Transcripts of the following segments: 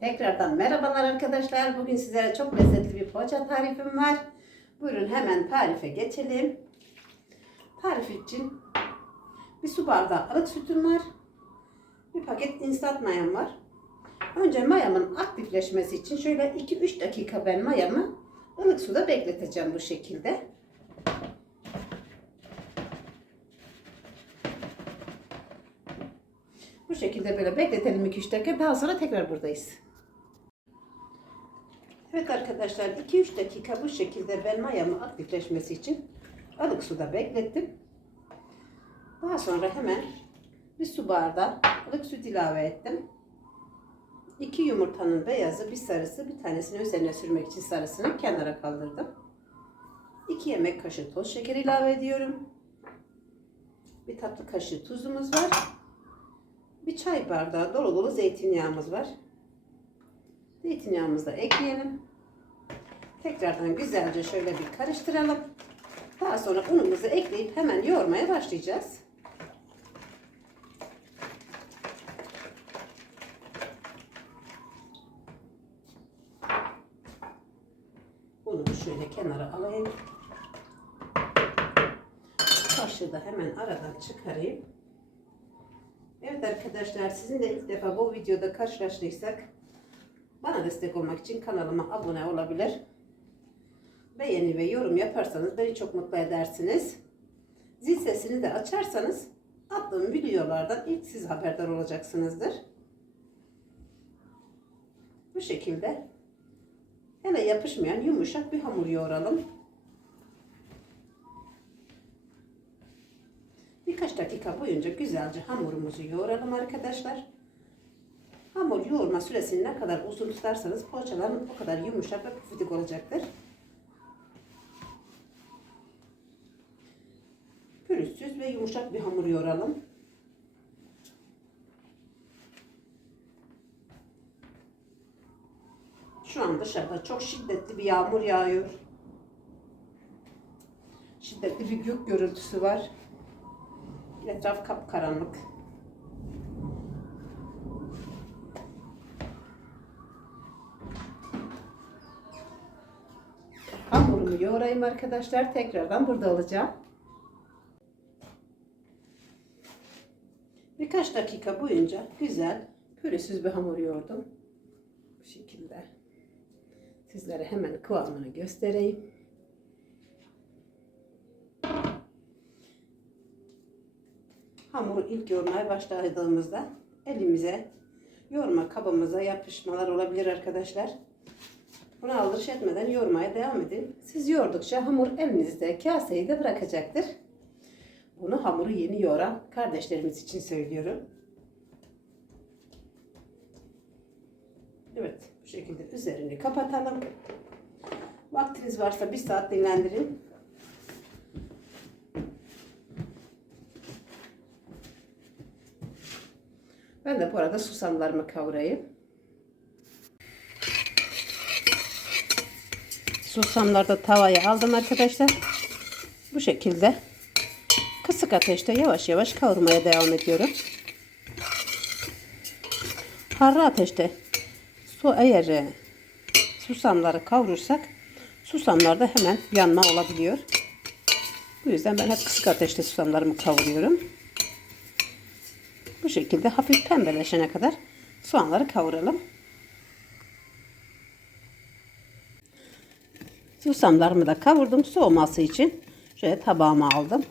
Tekrardan merhabalar arkadaşlar. Bugün sizlere çok lezzetli bir poğaça tarifim var. Buyurun hemen tarife geçelim. Tarif için bir su bardağı ılık sütüm var. Bir paket instant mayam var. Önce mayamın aktifleşmesi için şöyle 2-3 dakika ben mayamı ılık suda bekleteceğim bu şekilde. Bu şekilde böyle bekletelim 2-3 dakika. Daha sonra tekrar buradayız. Evet arkadaşlar 2-3 dakika bu şekilde ben mayamı aktifleşmesi için ılık suda beklettim. Daha sonra hemen bir su bardağı ılık süt ilave ettim. 2 yumurtanın beyazı, bir sarısı, bir tanesini üzerine sürmek için sarısını kenara kaldırdım. 2 yemek kaşığı toz şeker ilave ediyorum. Bir tatlı kaşığı tuzumuz var. Bir çay bardağı dolu dolu zeytinyağımız var. Zeytinyağımızı da ekleyelim. Tekrardan güzelce şöyle bir karıştıralım. Daha sonra unumuzu ekleyip hemen yoğurmaya başlayacağız. Unumu şöyle kenara alayım. Kaşığı da hemen aradan çıkarayım. Evet arkadaşlar sizin de ilk defa bu videoda karşılaştıysak bana destek olmak için kanalıma abone olabilir. Beğeni ve yorum yaparsanız beni çok mutlu edersiniz. Zil sesini de açarsanız attığım videolardan ilk siz haberdar olacaksınızdır. Bu şekilde hele yapışmayan yumuşak bir hamur yoğuralım. Birkaç dakika boyunca güzelce hamurumuzu yoğuralım arkadaşlar. Hamur yoğurma süresini ne kadar uzun tutarsanız poğaçaların o kadar yumuşak ve pufidik olacaktır. Pürüzsüz ve yumuşak bir hamur yoğuralım. Şu an dışarıda çok şiddetli bir yağmur yağıyor. Şiddetli bir gök gürültüsü var. Etraf kapkaranlık. Hamurumu yoğurayım arkadaşlar. Tekrardan burada olacağım. Birkaç dakika boyunca güzel pürüzsüz bir hamur yoğurdum. Bu şekilde. Sizlere hemen kıvamını göstereyim. Hamuru ilk yoğurmaya başladığımızda elimize yoğurma kabımıza yapışmalar olabilir arkadaşlar. Buna aldırış etmeden yoğurmaya devam edin. Siz yoğurdukça hamur elinizde kaseyi de bırakacaktır. Bunu hamuru yeni yoğuran kardeşlerimiz için söylüyorum. Evet bu şekilde üzerini kapatalım. Vaktiniz varsa bir saat dinlendirin. Ben de bu arada susamlarımı kavurayım. Susamları da tavaya aldım arkadaşlar. Bu şekilde kısık ateşte yavaş yavaş kavurmaya devam ediyorum. Harlı ateşte su eğer e, susamları kavurursak susamlar da hemen yanma olabiliyor. Bu yüzden ben hep kısık ateşte susamlarımı kavuruyorum. Bu şekilde hafif pembeleşene kadar soğanları kavuralım. Susamlarımı da kavurdum. Soğuması için şöyle tabağıma aldım.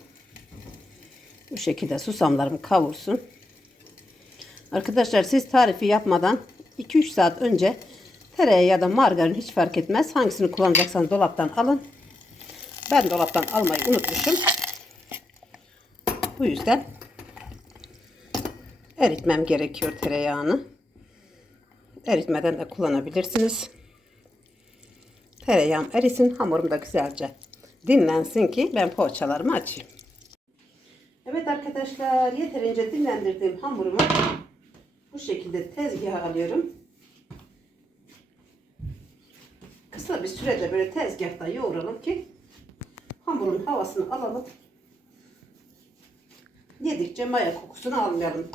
Bu şekilde susamlarım kavursun. Arkadaşlar siz tarifi yapmadan 2-3 saat önce tereyağı ya da margarin hiç fark etmez. Hangisini kullanacaksanız dolaptan alın. Ben dolaptan almayı unutmuşum. Bu yüzden eritmem gerekiyor tereyağını. Eritmeden de kullanabilirsiniz. Tereyağım erisin. Hamurum da güzelce dinlensin ki ben poğaçalarımı açayım. Evet arkadaşlar yeterince dinlendirdiğim hamurumu bu şekilde tezgaha alıyorum. Kısa bir sürede böyle tezgahta yoğuralım ki hamurun havasını alalım. Yedikçe maya kokusunu almayalım.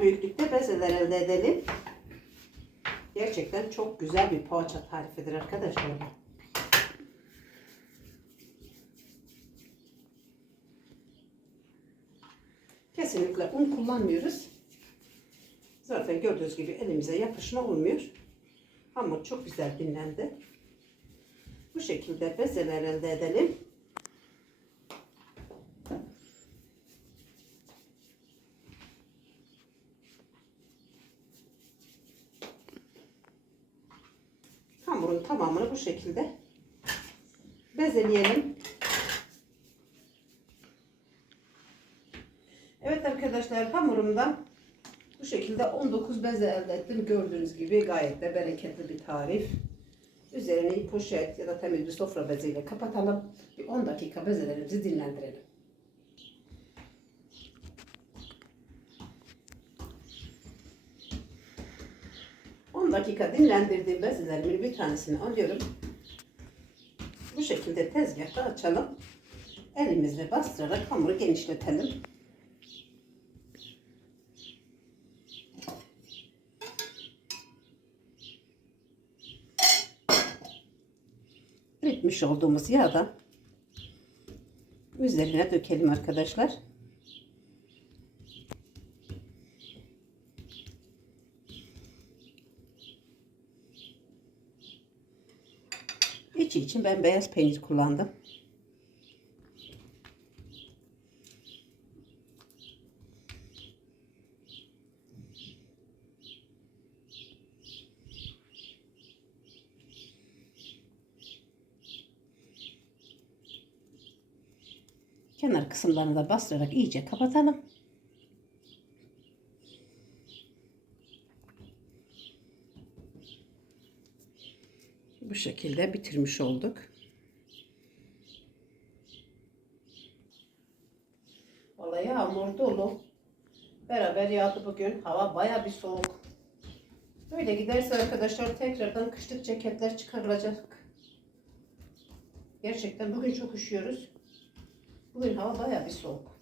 Büyüklükte bezeler elde edelim. Gerçekten çok güzel bir poğaça tarifidir arkadaşlar. Kesinlikle un kullanmıyoruz. Zaten gördüğünüz gibi elimize yapışma olmuyor. Hamur çok güzel dinlendi. Bu şekilde bezeler elde edelim. Hamurun tamamını bu şekilde bezeleyelim. Evet arkadaşlar hamurumdan bu şekilde 19 beze elde ettim. Gördüğünüz gibi gayet de bereketli bir tarif. Üzerini poşet ya da temiz bir sofra beziyle kapatalım. Bir 10 dakika bezelerimizi dinlendirelim. Dakika dinlendirdiğim bezelerimin bir tanesini alıyorum. Bu şekilde tezgahta açalım. Elimizle bastırarak hamuru genişletelim. Eritmiş olduğumuz yağı üzerine dökelim arkadaşlar. İçin ben beyaz peynir kullandım. Kenar kısımlarını da bastırarak iyice kapatalım. Bu şekilde bitirmiş olduk. Vallahi yağmur dolu. Beraber yağdı bugün. Hava baya bir soğuk. Böyle giderse arkadaşlar tekrardan kışlık ceketler çıkarılacak. Gerçekten bugün çok üşüyoruz. Bugün hava baya bir soğuk.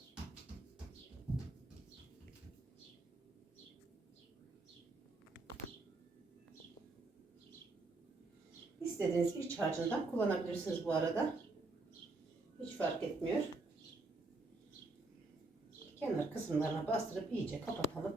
İstediğiniz iç harcından kullanabilirsiniz bu arada. Hiç fark etmiyor. Kenar kısımlarına bastırıp iyice kapatalım.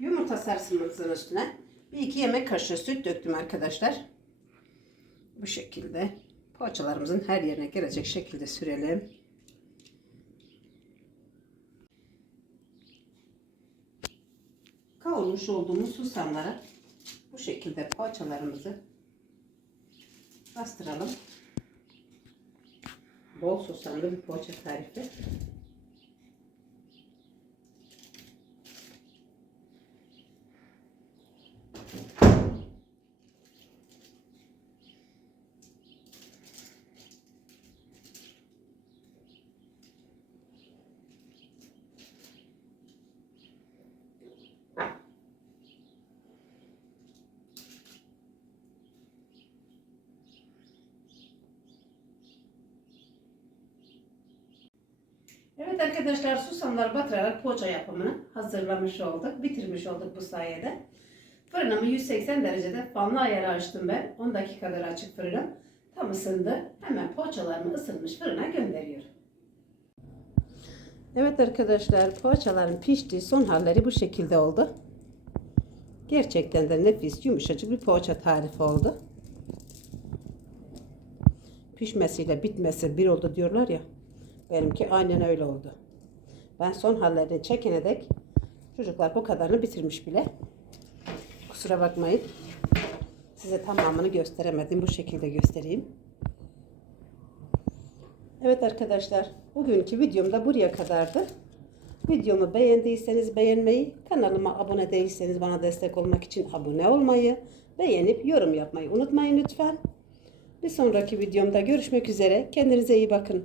Yumurta sarısımızın üstüne bir iki yemek kaşığı süt döktüm arkadaşlar. Bu şekilde poğaçalarımızın her yerine gelecek şekilde sürelim. Kavurmuş olduğumuz susamlara bu şekilde poğaçalarımızı bastıralım. Bol susamlı bir poğaça tarifi. Evet arkadaşlar susamları batırarak poğaça yapımını hazırlamış olduk. Bitirmiş olduk bu sayede. Fırınımı 180 derecede fanlı ayarı açtım ben. 10 dakikadır açık fırınım. Tam ısındı. Hemen poğaçalarımı ısınmış fırına gönderiyorum. Evet arkadaşlar poğaçaların piştiği son halleri bu şekilde oldu. Gerçekten de nefis yumuşacık bir poğaça tarifi oldu. Pişmesiyle bitmesi bir oldu diyorlar ya. Benimki aynen öyle oldu. Ben son hallerini çekene dek çocuklar bu kadarını bitirmiş bile. Kusura bakmayın. Size tamamını gösteremedim. Bu şekilde göstereyim. Evet arkadaşlar. Bugünkü videom da buraya kadardı. Videomu beğendiyseniz beğenmeyi, kanalıma abone değilseniz bana destek olmak için abone olmayı, beğenip yorum yapmayı unutmayın lütfen. Bir sonraki videomda görüşmek üzere. Kendinize iyi bakın.